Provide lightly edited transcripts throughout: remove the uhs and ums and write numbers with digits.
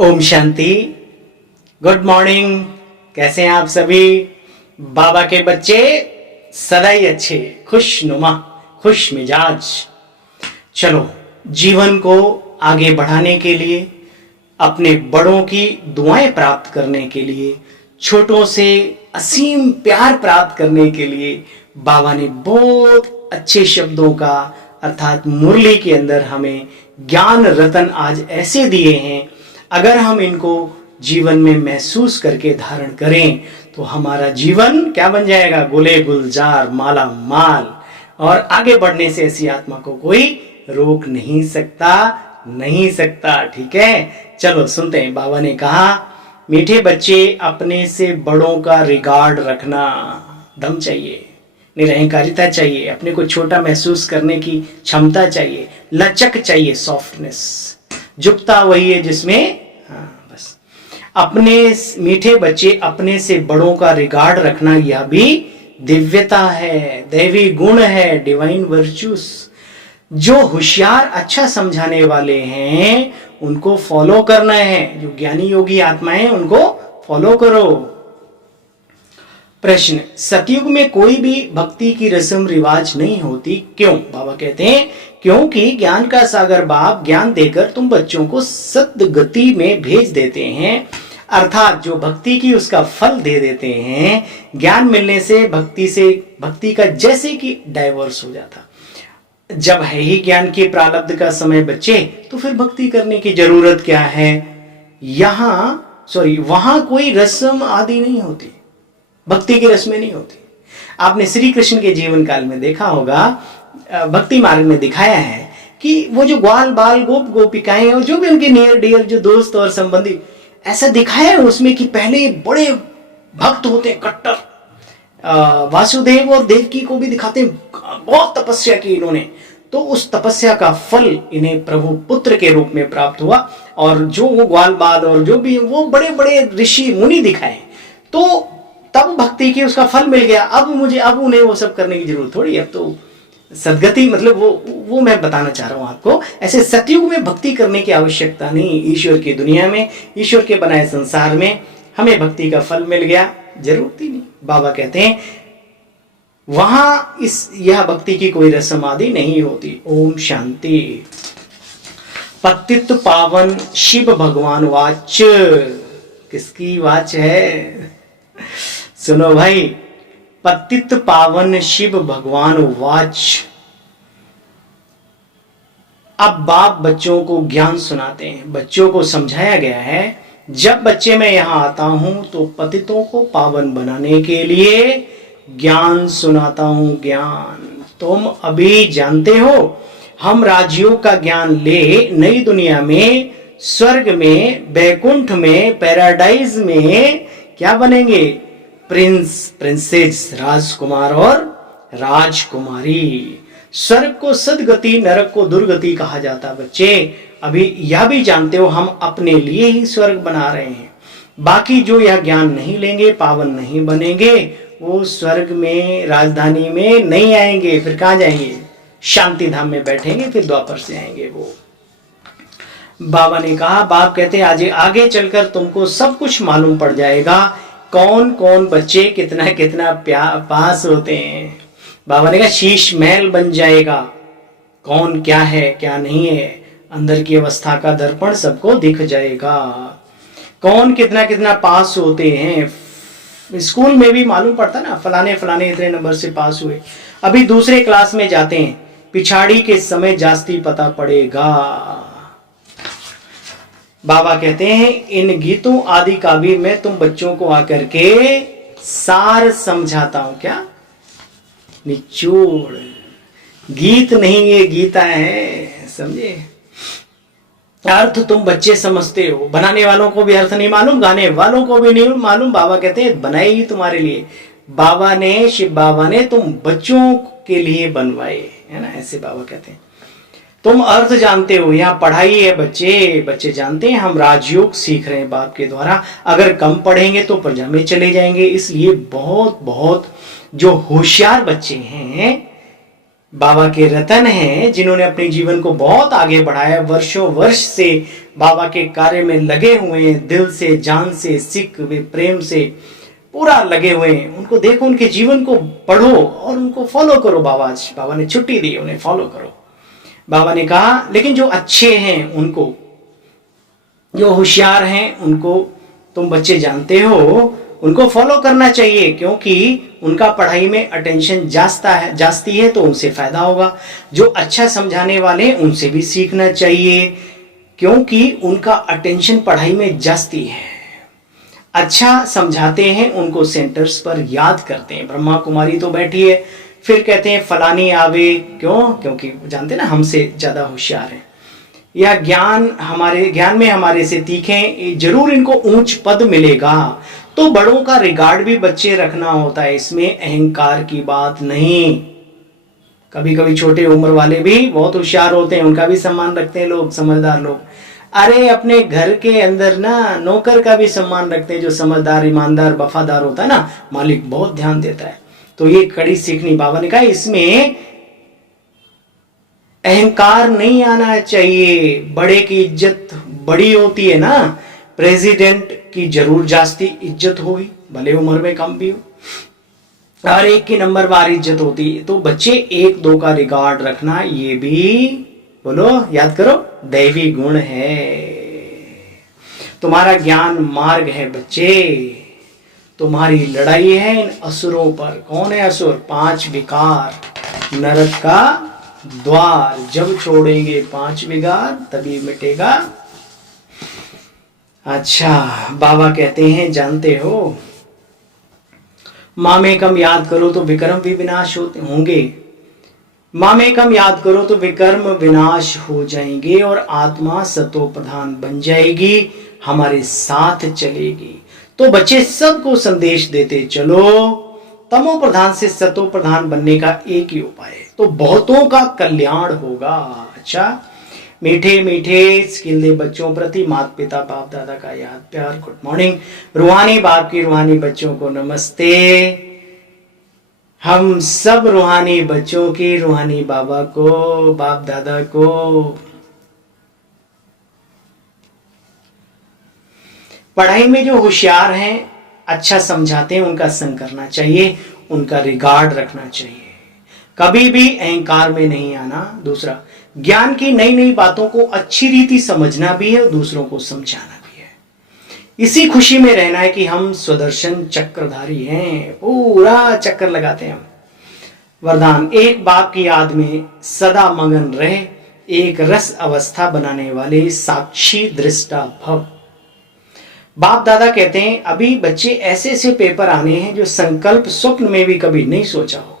Om Shanti. Good morning. कैसे हैं आप सभी? बाबा के बच्चे सदा ही अच्छे, खुशनुमा, खुश मिजाज। चलो, जीवन को आगे बढ़ाने के लिए, अपने बड़ों की दुआएं प्राप्त करने के लिए, छोटों से असीम प्यार प्राप्त करने के लिए बाबा ने बहुत अच्छे शब्दों का अर्थात मुरली के अंदर हमें ज्ञान रतन आज ऐसे दिए हैं। अगर हम इनको जीवन में महसूस करके धारण करें तो हमारा जीवन क्या बन जाएगा? गुले गुलजार, माला माल। और आगे बढ़ने से ऐसी आत्मा को कोई रोक नहीं सकता। ठीक है, चलो सुनते हैं। बाबा ने कहा, मीठे बच्चे, अपने से बड़ों का रिगार्ड रखना। दम चाहिए, निरहंकारिता चाहिए, अपने को छोटा महसूस करने की क्षमता चाहिए, लचक चाहिए, सॉफ्टनेस। झुकता वही है जिसमें बस अपने मीठे बच्चे, अपने से बड़ों का रिगार्ड रखना, यह भी दिव्यता है, दैवी गुण है, डिवाइन वर्च्यूस। जो होशियार, अच्छा समझाने वाले हैं उनको फॉलो करना है। जो ज्ञानी योगी आत्माएं हैं उनको फॉलो करो। प्रश्न, सतयुग में कोई भी भक्ति की रस्म रिवाज नहीं होती, क्यों? बाबा कहते हैं, क्योंकि ज्ञान का सागर बाप ज्ञान देकर तुम बच्चों को सद्गति में भेज देते हैं, अर्थात जो भक्ति की उसका फल दे देते हैं। ज्ञान मिलने से भक्ति का जैसे कि डाइवर्स हो जाता। जब है ही ज्ञान के प्रारब्ध का समय बच्चे, तो फिर भक्ति करने की जरूरत क्या है? वहां कोई रस्म आदि नहीं होती, भक्ति की रस्में नहीं होती। आपने श्री कृष्ण के जीवन काल में देखा होगा, भक्ति मार्ग में दिखाया है कि वो जो ग्वाल बाल गोप गोपिकाएं और जो भी उनके नियर डियर जो दोस्त और संबंधी, ऐसा दिखाया है उसमें कि पहले बड़े भक्त होते हैं, कट्टर। वासुदेव और देवकी को भी दिखाते हैं, बहुत तपस्या की इन्होंने, तो उस तपस्या का फल इन्हें प्रभु पुत्र के रूप में प्राप्त हुआ। और जो वो ग्वाल बाल और जो भी वो बड़े बड़े ऋषि मुनि दिखाए, तो तब भक्ति की उसका फल मिल गया। अब उन्हें वो सब करने की जरूरत थोड़ी। अब तो सदगति, मतलब वो मैं बताना चाह रहा हूं आपको। ऐसे सतयुग में भक्ति करने की आवश्यकता नहीं। ईश्वर की दुनिया में, ईश्वर के बनाए संसार में हमें भक्ति का फल मिल गया, जरूरत ही नहीं। बाबा कहते हैं वहां यह भक्ति की कोई रस्म आदि नहीं होती। ओम शांति। पतित पावन शिव भगवान वाच। किसकी वाच है? सुनो भाई, पतित पावन शिव भगवान वाच। अब बाप बच्चों को ज्ञान सुनाते हैं। बच्चों को समझाया गया है, जब बच्चे मैं यहां आता हूं तो पतितों को पावन बनाने के लिए ज्ञान सुनाता हूं। ज्ञान तुम अभी जानते हो। हम राजयोग का ज्ञान ले नई दुनिया में, स्वर्ग में, बैकुंठ में, पैराडाइज में क्या बनेंगे? प्रिंस, प्रिंसेस, राजकुमार और राजकुमारी। स्वर्ग को सदगति, नरक को दुर्गति कहा जाता। बच्चे अभी यह भी जानते हो, हम अपने लिए ही स्वर्ग बना रहे हैं। बाकी जो यह ज्ञान नहीं लेंगे, पावन नहीं बनेंगे, वो स्वर्ग में, राजधानी में नहीं आएंगे। फिर कहाँ जाएंगे? शांति धाम में बैठेंगे, फिर द्वापर से आएंगे वो। बाबा ने कहा, बाप कहते हैं आज आगे चलकर तुमको सब कुछ मालूम पड़ जाएगा, कौन कौन बच्चे कितना कितना पास होते हैं। बाबा ने कहा शीश महल बन जाएगा, कौन क्या है क्या नहीं है, अंदर की अवस्था का दर्पण सबको दिख जाएगा। कौन कितना कितना पास होते हैं, स्कूल में भी मालूम पड़ता ना, फलाने फलाने इतने नंबर से पास हुए। अभी दूसरे क्लास में जाते हैं, पिछाड़ी के समय जास्ती पता पड़ेगा। बाबा कहते हैं इन गीतों आदि का भी मैं तुम बच्चों को आकर के सार समझाता हूं। क्या? निचोड़। गीत नहीं, ये गीता है, समझे? अर्थ तुम बच्चे समझते हो, बनाने वालों को भी अर्थ नहीं मालूम, गाने वालों को भी नहीं मालूम। बाबा कहते हैं बनाई ही तुम्हारे लिए। बाबा ने, शिव बाबा ने तुम बच्चों के लिए बनवाए, है ना, ऐसे बाबा कहते हैं। तुम अर्थ जानते हो, यहाँ पढ़ाई है बच्चे जानते हैं हम राजयोग सीख रहे हैं बाप के द्वारा। अगर कम पढ़ेंगे तो प्रजा में चले जाएंगे। इसलिए बहुत बहुत जो होशियार बच्चे हैं बाबा के रतन हैं, जिन्होंने अपने जीवन को बहुत आगे बढ़ाया, वर्षों वर्ष से बाबा के कार्य में लगे हुए हैं, दिल से, जान से, सिख वे प्रेम से पूरा लगे हुए हैं। उनको देखो, उनके जीवन को पढ़ो और उनको फॉलो करो। बाबा ने छुट्टी दी, उन्हें फॉलो करो। बाबा ने कहा लेकिन जो अच्छे हैं उनको, जो होशियार हैं उनको तुम बच्चे जानते हो, उनको फॉलो करना चाहिए, क्योंकि उनका पढ़ाई में अटेंशन जास्ती है तो उनसे फायदा होगा। जो अच्छा समझाने वाले उनसे भी सीखना चाहिए, क्योंकि उनका अटेंशन पढ़ाई में जास्ती है। अच्छा समझाते हैं, उनको सेंटर्स पर याद करते हैं। ब्रह्मा कुमारी तो बैठी है, फिर कहते हैं फलानी आवे, क्यों? क्योंकि जानते ना हमसे ज्यादा होशियार है, या ज्ञान में हमारे से तीखे, जरूर इनको ऊंच पद मिलेगा। तो बड़ों का रिगार्ड भी बच्चे रखना होता है, इसमें अहंकार की बात नहीं। कभी कभी छोटे उम्र वाले भी बहुत होशियार होते हैं, उनका भी सम्मान रखते हैं लोग, समझदार लोग। अरे अपने घर के अंदर ना नौकर का भी सम्मान रखते हैं, जो समझदार, ईमानदार, वफादार होता है ना, मालिक बहुत ध्यान देता है। तो ये कड़ी सीखनी बाबा ने कहा, इसमें अहंकार नहीं आना चाहिए। बड़े की इज्जत बड़ी होती है ना, प्रेसिडेंट की जरूर जास्ती इज्जत होगी, भले उम्र में कम भी हो, हर एक की नंबरवार इज्जत होती है। तो बच्चे एक दो का रिगार्ड रखना, ये भी बोलो, याद करो, दैवी गुण है। तुम्हारा ज्ञान मार्ग है बच्चे, तुम्हारी लड़ाई है इन असुरों पर। कौन है असुर? 5 विकार, नरक का द्वार। जब छोड़ेंगे 5 विकार तभी मिटेगा। अच्छा, बाबा कहते हैं, जानते हो, मामेकम याद करो तो विक्रम भी विनाश होंगे। मामेकम याद करो तो विकर्म विनाश हो जाएंगे और आत्मा सतो प्रधान बन जाएगी, हमारे साथ चलेगी। तो बच्चे सबको संदेश देते चलो, तमो प्रधान से सतो प्रधान बनने का एक ही उपाय है, तो बहुतों का कल्याण होगा। अच्छा, मीठे मीठे स्किल्दे बच्चों प्रति माता पिता बाप दादा का याद प्यार, गुड मॉर्निंग। रूहानी बाप की रूहानी बच्चों को नमस्ते। हम सब रूहानी बच्चों की रूहानी बाबा को, बाप दादा को पढ़ाई में जो होशियार हैं, अच्छा समझाते हैं, उनका संग करना चाहिए, उनका रिगार्ड रखना चाहिए, कभी भी अहंकार में नहीं आना। दूसरा, ज्ञान की नई नई बातों को अच्छी रीति समझना भी है और दूसरों को समझाना भी है। इसी खुशी में रहना है कि हम स्वदर्शन चक्रधारी हैं, पूरा चक्कर लगाते हैं हम। वरदान, एक बाप की याद में सदा मगन रहे, एक रस अवस्था बनाने वाले साक्षी दृष्टा भव। बाप दादा कहते हैं, अभी बच्चे ऐसे ऐसे पेपर आने हैं जो संकल्प स्वप्न में भी कभी नहीं सोचा होगा।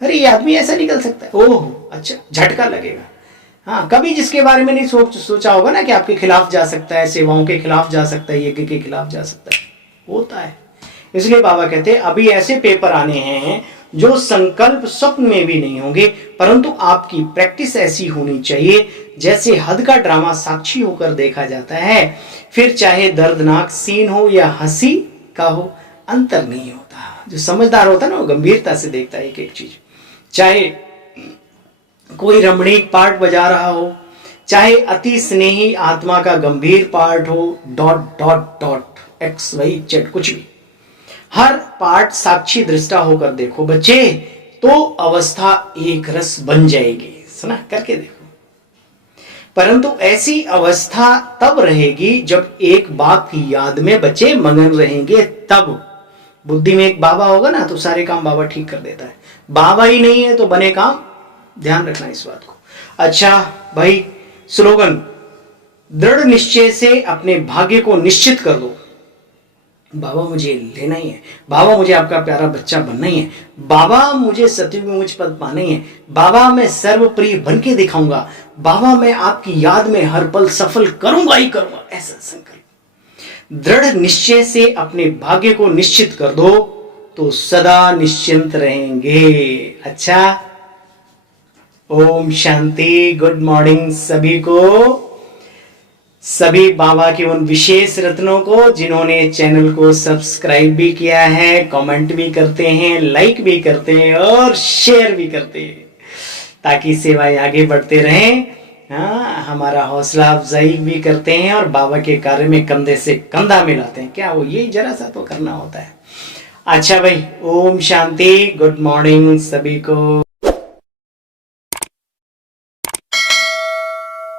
अरे ये आदमी ऐसा निकल सकता है, ओह अच्छा, झटका लगेगा। हाँ, कभी जिसके बारे में नहीं सोचा होगा ना कि आपके खिलाफ जा सकता है, सेवाओं के खिलाफ जा सकता है, यज्ञ के खिलाफ जा सकता है, होता है। इसलिए बाबा कहते हैं, अभी ऐसे पेपर आने हैं जो संकल्प स्वप्न में भी नहीं होंगे, परंतु आपकी प्रैक्टिस ऐसी होनी चाहिए जैसे हद का ड्रामा साक्षी होकर देखा जाता है, फिर चाहे दर्दनाक सीन हो या हंसी का हो, अंतर नहीं होता। जो समझदार होता है ना, वो गंभीरता से देखता है एक एक चीज। चाहे कोई रमणीक पार्ट बजा रहा हो, चाहे अति स्नेही आत्मा का गंभीर पार्ट हो, dot dot dot x y z, कुछ भी, हर पार्ट साक्षी दृष्टा होकर देखो बच्चे, तो अवस्था एक रस बन जाएगी। सुना, करके देखो। परंतु ऐसी अवस्था तब रहेगी जब एक बाप की याद में बच्चे मगन रहेंगे, तब। बुद्धि में एक बाबा होगा ना, तो सारे काम बाबा ठीक कर देता है। बाबा ही नहीं है तो बने काम, ध्यान रखना इस बात को। अच्छा भाई, स्लोगन, दृढ़ निश्चय से अपने भाग्य को निश्चित कर दो। बाबा मुझे लेना ही है, बाबा मुझे आपका प्यारा बच्चा बनना ही है, बाबा मुझे सतयुग में मुझ पद पाना ही है, बाबा मैं सर्वप्रिय बन के दिखाऊंगा, बाबा मैं आपकी याद में हर पल सफल करूंगा ही करूंगा, ऐसा संकल्प। दृढ़ निश्चय से अपने भाग्य को निश्चित कर दो तो सदा निश्चिंत रहेंगे। अच्छा, ओम शांति, गुड मॉर्निंग सभी को, सभी बाबा के उन विशेष रत्नों को जिन्होंने चैनल को सब्सक्राइब भी किया है, कमेंट भी करते हैं, लाइक भी करते हैं और शेयर भी करते हैं। ताकि सेवाएं आगे बढ़ते रहें। हाँ, हमारा हौसला अफजाई भी करते हैं और बाबा के कार्य में कंधे से कंधा मिलाते हैं। क्या वो यही जरा सा तो करना होता है। अच्छा भाई, ओम शांति, गुड मॉर्निंग सभी को।